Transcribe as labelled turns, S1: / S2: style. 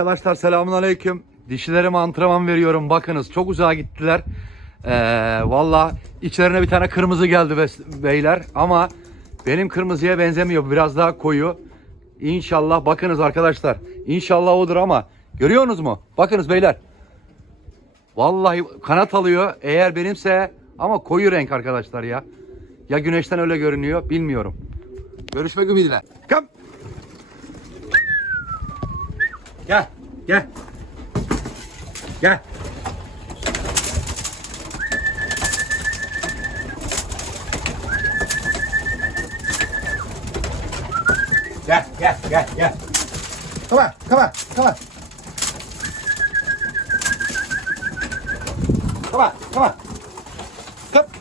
S1: Arkadaşlar selamun aleyküm. Dişilerime antrenman veriyorum. Bakınız çok uzağa gittiler. Ee, Valla içlerine bir tane kırmızı geldi bes- beyler. Ama benim kırmızıya benzemiyor. Biraz daha koyu. İnşallah bakınız arkadaşlar. İnşallah odur ama görüyorsunuz mu? Bakınız beyler. Vallahi kanat alıyor. Eğer benimse ama koyu renk arkadaşlar ya. Ya güneşten öyle görünüyor bilmiyorum. Görüşmek ümidiyle. Ra, ra. Ra. Ra, ra, ra, ra. Các bạn, các bạn, các bạn. Các bạn, các bạn. Cấp.